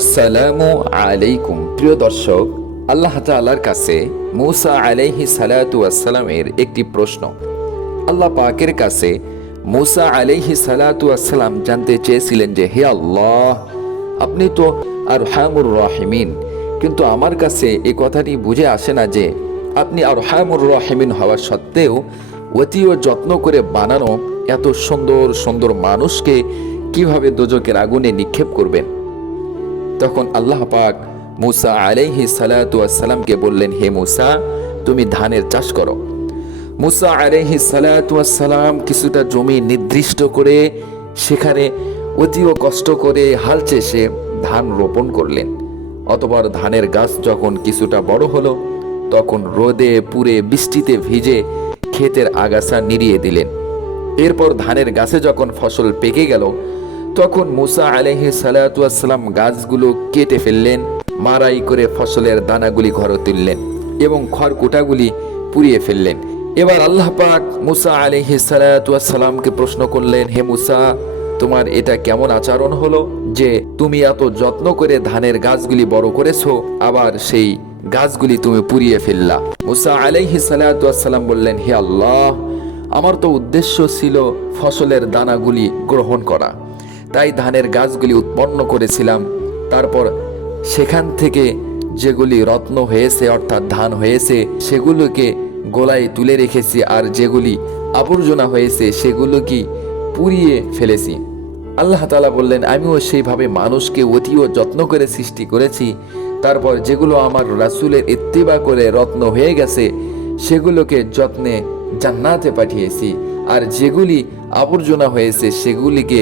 আসসালামু আলাইকুম। প্রিয় দর্শক, আল্লাহ তাআলার কাছে মুসা আলাইহি সালাতু আসসালামের একটি প্রশ্ন। আল্লাহ পাকের কাছে মুসা আলাইহি সালাতু আসসালাম জানতে চেয়েছিলেন যে, হে আল্লাহ, আপনি তো আর হামুর রাহিমিন। কিন্তু আমার কাছে এ কথাটি বুঝে আসে না যে, আপনি আর হামুর রাহিমিন হওয়া সত্ত্বেও অতি ও যত্ন করে বানানো এত সুন্দর সুন্দর মানুষকে কীভাবে দোজকের আগুনে নিক্ষেপ করবেন? তখন আল্লাহ পাক মুসা আলাইহি সালাতু আসসালামকে বললেন, হে মুসা, তুমি ধানের চাষ করো। মুসা আলাইহি সালাতু আসসালাম কিছুটা জমি নির্দিষ্ট করে সেখানে অতিও কষ্ট করে হাল চেষে ধান রোপণ করলেন। অতপর ধানের গাছ যখন কিছুটা বড় হলো, তখন রোদে পুড়ে বৃষ্টিতে ভিজে ক্ষেতের আগাছা নিড়িয়ে দিলেন। এরপর ধানের গাছে যখন ফসল পেকে গেল তখন মুসা আলহি সালাতাম গাছগুলো কেটে ফেললেন মারাই করে ফসলের দানাগুলি ঘরে তুললেন এবং খড়কুটাগুলি পুড়িয়ে ফেললেন। এবার আল্লাহ পাক মুসা আলহি সালাতামকে প্রশ্ন করলেন, হে মুসা, তোমার এটা কেমন আচরণ হলো যে তুমি এত যত্ন করে ধানের গাছগুলি বড় করেছ, আবার সেই গাছগুলি তুমি পুড়িয়ে ফেললা? মুসা আলাইহি সালাতাম বললেন, হে আল্লাহ, আমার তো উদ্দেশ্য ছিল ফসলের দানাগুলি গ্রহণ করা। তাই ধানের গাছগুলি উৎপন্ন করেছিলাম। তারপর সেখান থেকে যেগুলি রত্ন হয়েছে, অর্থাৎ ধান হয়েছে, সেগুলোকে গোলায় তুলে রেখেছি আর যেগুলি আবর্জনা হয়েছে সেগুলো কি পুড়িয়ে ফেলেছি। আল্লাহ তালা বললেন, আমিও সেইভাবে মানুষকে অতি ও যত্ন করে সৃষ্টি করেছি। তারপর যেগুলো আমার রাসুলের ইত্তিবা করে রত্ন হয়ে গেছে, সেগুলোকে যত্নে জান্নাতে পাঠিয়েছি। আর যেগুলি আবর্জনা হয়েছে, সেগুলিকে